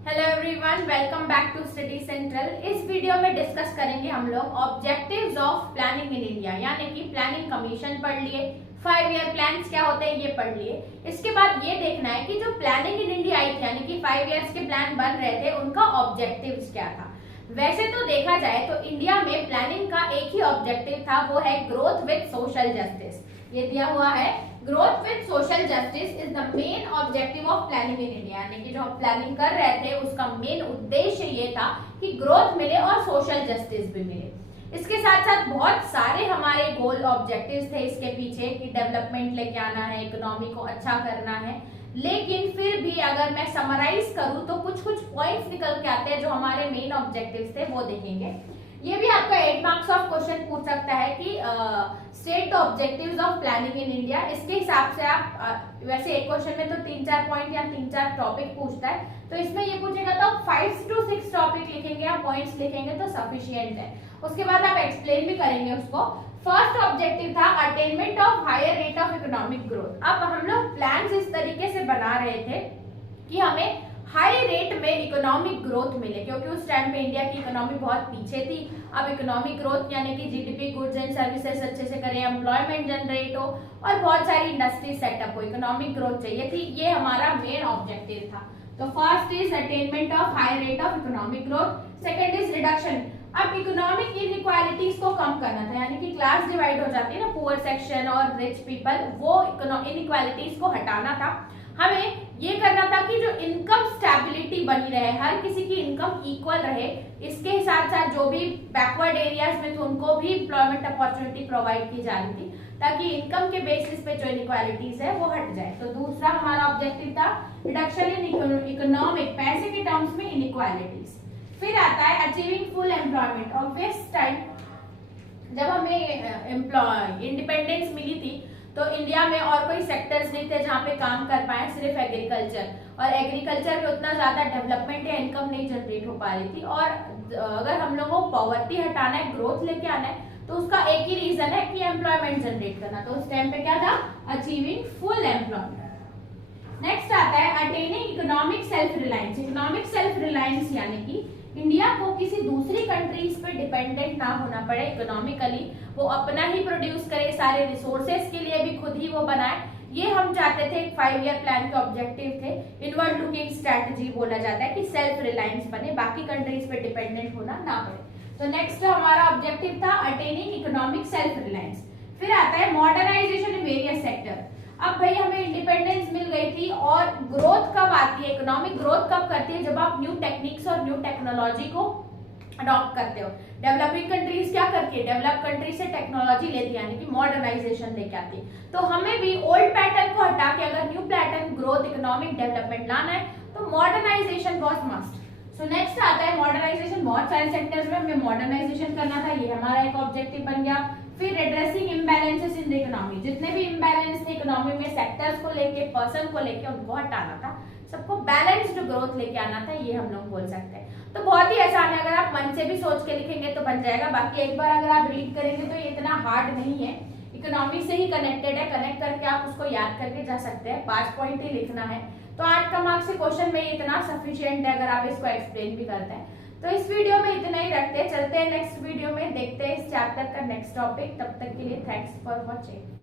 Hello everyone, welcome back to Study Central. इस video में discuss करेंगे हम लोग objectives of planning in India, यानी कि प्लानिंग कमीशन पढ़ लिए, 5 ईयर प्लान्स क्या होते हैं ये पढ़ लिए। इसके बाद ये देखना है कि जो प्लानिंग इन इंडिया आई थी, यानी कि 5 ईयर्स के प्लान बन रहे थे, उनका ऑब्जेक्टिव्स क्या था। वैसे तो देखा जाए तो इंडिया में प्लानिंग का एक ही ऑब्जेक्टिव था, वो है ग्रोथ विद सोशल जस्टिस। ये दिया हुआ है, growth with social justice is the main objective of planning in India. यानी कि जो हम प्लानिंग कर रहे थे उसका मेन उद्देश्य ये था कि ग्रोथ मिले और सोशल जस्टिस भी मिले। इसके साथ साथ बहुत सारे हमारे गोल ऑब्जेक्टिव्स थे इसके पीछे, कि डेवलपमेंट लेके आना है, इकोनॉमी को अच्छा करना है। लेकिन फिर भी अगर मैं समराइज करूं तो कुछ कुछ पॉइंट्स निकल के आते हैं जो हमारे मेन ऑब्जेक्टिव्स थे, वो देखेंगे। ये भी आपका 8 मार्क्स ऑफ क्वेश्चन पूछ सकता है कि state the objectives of planning in India. इसके हिसाब से आप वैसे एक क्वेश्चन में तो 3-4 पॉइंट या 3-4 टॉपिक पूछता है, तो इसमें ये पूछेगा तो 5 to 6 टॉपिक लिखेंगे या पॉइंट्स लिखेंगे तो सफिशिएंट है। उसके बाद आप एक्सप्लेन भी करेंगे उसको। फर्स्ट ऑब्जेक्टिव था attainment of higher rate of economic growth. अब हम लोग प्लान्स इस तरीके से बना रहे थे कि हमें हाई रेट में इकोनॉमिक ग्रोथ मिले, क्योंकि उस टाइम पे इंडिया की इकोनॉमी बहुत पीछे थी। अब इकोनॉमिक ग्रोथ यानी कि जीडीपी, गुड्स एंड सर्विसेज अच्छे से करें, एम्प्लॉयमेंट जनरेट हो और बहुत सारी इंडस्ट्री सेटअप हो, इकोनॉमिक ग्रोथ चाहिए थी। ये हमारा मेन ऑब्जेक्टिव था। तो first is attainment of high rate of economic growth. Second is reduction. अब इकोनॉमिक इनइक्वालिटीज को कम करना था, यानी कि क्लास डिवाइड हो जाती है ना, पुअर सेक्शन और रिच पीपल, वो इनइक्वालिटीज को हटाना था। हमें ये करना था कि जो इनकम स्टेबिलिटी बनी रहे, हर किसी की इनकम इक्वल रहे। इसके साथ साथ जो भी बैकवर्ड एरियाज में थे उनको भी एम्प्लॉयमेंट अपॉर्चुनिटी प्रोवाइड की जा रही थी, ताकि इनकम के बेसिस पे जो इनइक्वालिटीज है वो हट जाए। तो दूसरा हमारा ऑब्जेक्टिव था रिडक्शन इन इकोनॉमिक, पैसे के टर्म्स में इनइक्वालिटीज। फिर आता है achieving full employment. Obvious time जब हमें इंडिपेंडेंस मिली थी तो इंडिया में और कोई सेक्टर्स नहीं थे जहाँ पे काम कर पाए, सिर्फ एग्रीकल्चर। और एग्रीकल्चर में उतना ज्यादा डेवलपमेंट या इनकम नहीं जनरेट हो पा रही थी। और अगर हम लोगों को पॉवर्टी हटाना है, ग्रोथ लेके आना है, तो उसका एक ही रीजन है कि एम्प्लॉयमेंट जनरेट करना। तो उस टाइम पे क्या था, अचीविंग फुल एम्प्लॉयमेंट। नेक्स्ट आता है attaining economic self reliance. Economic self reliance यानी कि इंडिया को किसी दूसरी कंट्रीज पे डिपेंडेंट ना होना पड़े इकोनॉमिकली, वो अपना ही प्रोड्यूस करे, सारे रिसोर्सेज के लिए भी खुद ही वो बनाए। ये हम चाहते थे, 5 ईयर प्लान के ऑब्जेक्टिव थे। इनवर्ड लुकिंग स्ट्रेटजी बोला जाता है कि सेल्फ रिलायंस बने, बाकी कंट्रीज पे डिपेंडेंट होना ना पड़े। तो नेक्स्ट हमारा ऑब्जेक्टिव था अटेनिंग इकोनॉमिक सेल्फ रिलायंस। फिर आता है मॉडर्नाइजेशन इन वेरियस सेक्टर। अब भाई हमें इंडिपेंडेंस मिल गई थी, और ग्रोथ कब आती है, इकोनॉमिक ग्रोथ कब करती है, जब आप न्यू टेक्निक्स और न्यू टेक्नोलॉजी को अडॉप्ट करते हो। डेवलपिंग कंट्रीज क्या करती है, डेवलप कंट्री से टेक्नोलॉजी लेती है, यानी कि मॉडर्नाइजेशन लेके आती है। तो हमें भी ओल्ड पैटर्न को हटा के अगर new pattern growth, economic development लाना है तो modernisation was must. So next आता है मॉडर्नाइजेशन। बहुत सारे सेक्टर्स में हमें मॉडर्नाइजेशन करना था, ये हमारा एक ऑब्जेक्टिव बन गया। फिर addressing imbalances in the economy, जितने भी इम्बैलेंस थे इकोनॉमी में, सेक्टर्स को लेके, पर्सन को लेके, उनको हटाना था। सबको बैलेंस्ड ग्रोथ लेके आना था, ये हम लोग बोल सकते हैं। तो बहुत ही आसान है, अगर आप मन से भी सोच के लिखेंगे तो बन जाएगा। बाकी एक बार अगर आप रीड करेंगे तो ये इतना हार्ड नहीं है, इकोनॉमी से ही कनेक्टेड है, कनेक्ट करके आप उसको याद करके जा सकते हैं। 5 पॉइंट ही लिखना है, तो 8 का मार्क्स से क्वेश्चन में इतना सफिशियंट है अगर आप इसको एक्सप्लेन भी करते हैं। तो इस वीडियो में इतना ही रखते हैं, चलते हैं नेक्स्ट वीडियो में, देखते हैं इस चैप्टर का नेक्स्ट टॉपिक। तब तक के लिए थैंक्स फॉर वॉचिंग।